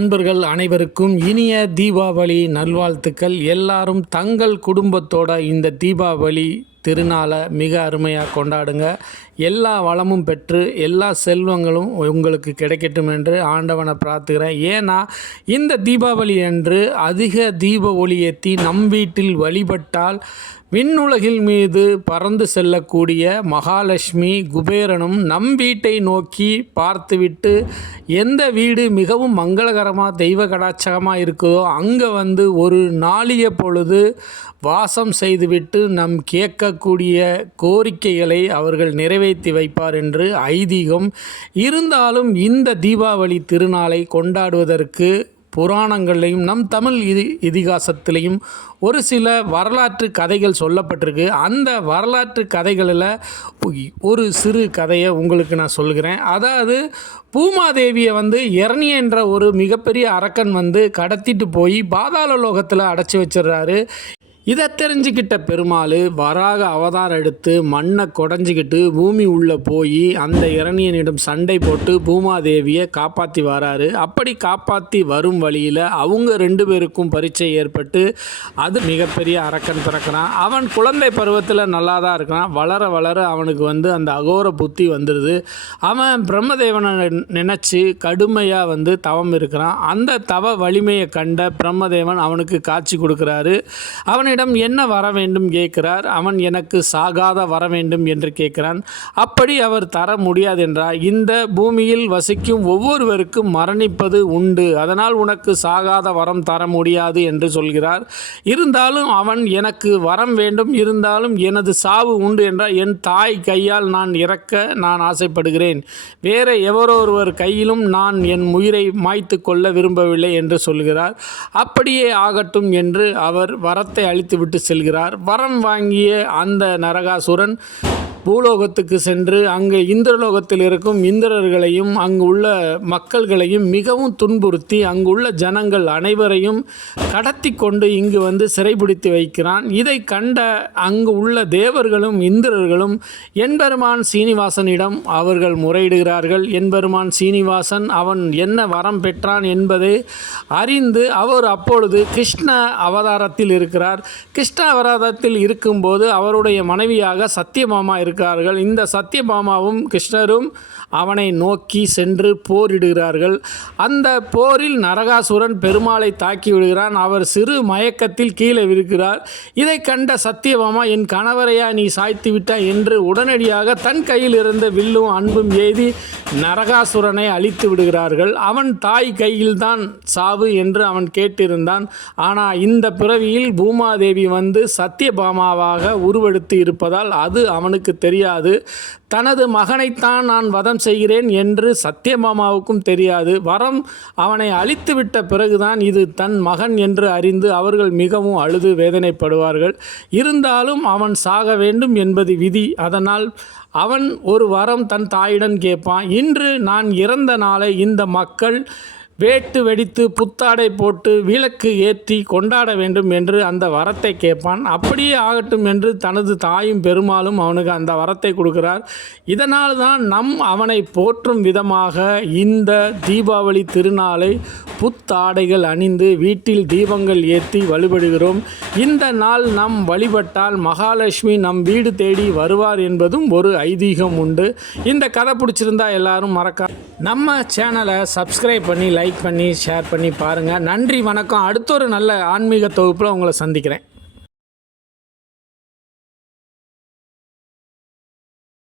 நண்பர்கள் அனைவருக்கும் இனிய தீபாவளி நல்வாழ்த்துக்கள். எல்லாரும் தங்கள் குடும்பத்தோட இந்த தீபாவளி திருநாளை மிக அருமையாக கொண்டாடுங்க. எல்லா வளமும் பெற்று எல்லா செல்வங்களும் உங்களுக்கு கிடைக்கட்டும் என்று ஆண்டவனை பிரார்த்துகிறேன் ஏன்னா இந்த தீபாவளி அன்று அதிக தீப ஒளி ஏற்றி நம் வீட்டில் வழிபட்டால் விண்ணுலகில் மீது பறந்து செல்லக்கூடிய மகாலட்சுமி குபேரனும் நம் வீட்டை நோக்கி பார்த்துவிட்டு எந்த வீடு மிகவும் மங்களகரமாக தெய்வ கடாட்சகமாக இருக்குதோ அங்கே வந்து ஒரு நாளிய பொழுது வாசம் செய்துவிட்டு நம் கேட்க கேட்கக்கூடிய கோரிக்கைகளை அவர்கள் நிறைவேற்றி வைப்பார் என்று ஐதீகம். இருந்தாலும் இந்த தீபாவளி திருநாளை கொண்டாடுவதற்கு புராணங்கள்லையும் நம் தமிழ் இதி இதிகாசத்திலையும் ஒரு சில வரலாற்று கதைகள் சொல்லப்பட்டிருக்கு. அந்த வரலாற்று கதைகளில் ஒரு சிறு கதையை உங்களுக்கு நான் சொல்கிறேன். அதாவது பூமாதேவியை வந்து எரணி என்ற ஒரு மிகப்பெரிய அரக்கன் வந்து கடத்திட்டு போய் பாதாள லோகத்தில் அடைச்சி வச்சிடுறாரு. இதை தெரிஞ்சுக்கிட்ட பெருமாள் வராக அவதாரம் எடுத்து மண்ணை குடஞ்சிக்கிட்டு பூமி உள்ளே போய் அந்த இரணியனிடம் சண்டை போட்டு பூமாதேவியை காப்பாற்றி வராரு. அப்படி காப்பாற்றி வரும் வழியில் அவங்க ரெண்டு பேருக்கும் பரீட்சை ஏற்பட்டு அது மிகப்பெரிய அரக்கன் பிறக்கிறான். அவன் குழந்தை பருவத்தில் நல்லா தான் இருக்கிறான். வளர வளர அவனுக்கு வந்து அந்த அகோர புத்தி வந்துடுது அவன் பிரம்மதேவனை நினச்சி கடுமையாக வந்து தவம் இருக்கிறான். அந்த தவ வலிமையை கண்ட பிரம்மதேவன் அவனுக்கு காட்சி கொடுக்குறாரு. அவனிடம் என்ன வர வேண்டும் கேட்கிறார்? அவன் எனக்கு சாகாத வர வேண்டும் என்று கேட்கிறான். அப்படி அவர் தர முடியாது என்றார். இந்த பூமியில் வசிக்கும் ஒவ்வொருவருக்கும் மரணிப்பது உண்டு. அதனால் உனக்கு சாகாத வரம் தர முடியாது என்று சொல்கிறார். இருந்தாலும் அவன் எனக்கு வரம் வேண்டும். இருந்தாலும் எனது சாவு உண்டு என்றால் என் தாய் கையால் நான் இறக்க நான் ஆசைப்படுகிறேன். வேற எவரொருவர் கையிலும் நான் என் உயிரை மாய்த்து கொள்ள விரும்பவில்லை என்று சொல்கிறார். அப்படியே ஆகட்டும் என்று அவர் வரத்தை அளித்துவிட்டு செல்கிறார். வரம் வாங்கிய அந்த நரகாசுரன் பூலோகத்துக்கு சென்று அங்கு இந்திரலோகத்தில் இருக்கும் இந்திரர்களையும் அங்கு உள்ள மக்கள்களையும் மிகவும் துன்புறுத்தி அங்குள்ள ஜனங்கள் அனைவரையும் கடத்தி கொண்டு இங்கு வந்து சிறைபிடித்து வைக்கிறான். இதை கண்ட அங்கு உள்ள தேவர்களும் இந்திரர்களும் என்பெருமான் சீனிவாசனிடம் அவர்கள் முறையிடுகிறார்கள். என்பெருமான் சீனிவாசன் அவன் என்ன வரம் பெற்றான் என்பதை அறிந்து அவர் அப்பொழுது கிருஷ்ண அவதாரத்தில் இருக்கிறார். கிருஷ்ண அவதாரத்தில் இருக்கும்போது அவருடைய மனைவியாக சத்தியமாமா இருக்கிறார்கள் இந்த சத்தியபாமாவும் கிருஷ்ணரும் அவனை நோக்கி சென்று போரிடுகிறார்கள். அந்த போரில் நரகாசுரன் பெருமாளை தாக்கி விடுகிறான். அவர் சிறு மயக்கத்தில் கீழே விழுகிறார். இதை கண்ட சத்தியபாமா என் கணவரையா நீ சாய்த்து விட்டாய் என்று உடனடியாக தன் கையில் இருந்த வில்லும் அன்பும் ஏதி நரகாசுரனை அழித்து விடுகிறார்கள். அவன் தாய் கையில்தான் சாவு என்று அவன் கேட்டிருந்தான். ஆனால் இந்த பிறவியில் பூமாதேவி வந்து சத்தியபாமாவாக உருவெடுத்து இருப்பதால் அது அவனுக்கு தெரியாது. தனது மகனைத்தான் நான் வதம் செய்கிறேன் என்று சத்தியமாமாவுக்கும் தெரியாது. வரம் அவனை அழித்துவிட்ட பிறகுதான் இது தன் மகன் என்று அறிந்து அவர்கள் மிகவும் அழுது வேதனைப்படுவார்கள். இருந்தாலும் அவன் சாக வேண்டும் என்பது விதி. அதனால் அவன் ஒரு வரம் தன் தாயிடம் கேட்பான். இன்று நான் இறந்த நாளை இந்த மக்கள் வேட்டு வெடித்து புத்தாடை போட்டு விளக்கு ஏற்றி கொண்டாட வேண்டும் என்று அந்த வரத்தை கேட்பான். அப்படியே ஆகட்டும் என்று தனது தாயும் பெருமாளும் அவனுக்கு அந்த வரத்தை கொடுக்கிறார். இதனால் தான் நம் அவனை போற்றும் விதமாக இந்த தீபாவளி திருநாளை புத்தாடைகள் அணிந்து வீட்டில் தீபங்கள் ஏற்றி வழிபடுகிறோம். இந்த நாள் நம் வழிபட்டால் மகாலட்சுமி நம் வீடு தேடி வருவார் என்பதும் ஒரு ஐதீகம் உண்டு. இந்த கதை பிடிச்சிருந்தா எல்லாரும் மறக்க நம்ம சேனலை சப்ஸ்கிரைப் பண்ணி லைக் பண்ணி ஷேர் பண்ணி பாருங்கள் நன்றி வணக்கம். அடுத்த ஒரு நல்ல ஆன்மீக தொகுப்பில் உங்களை சந்திக்கிறேன்.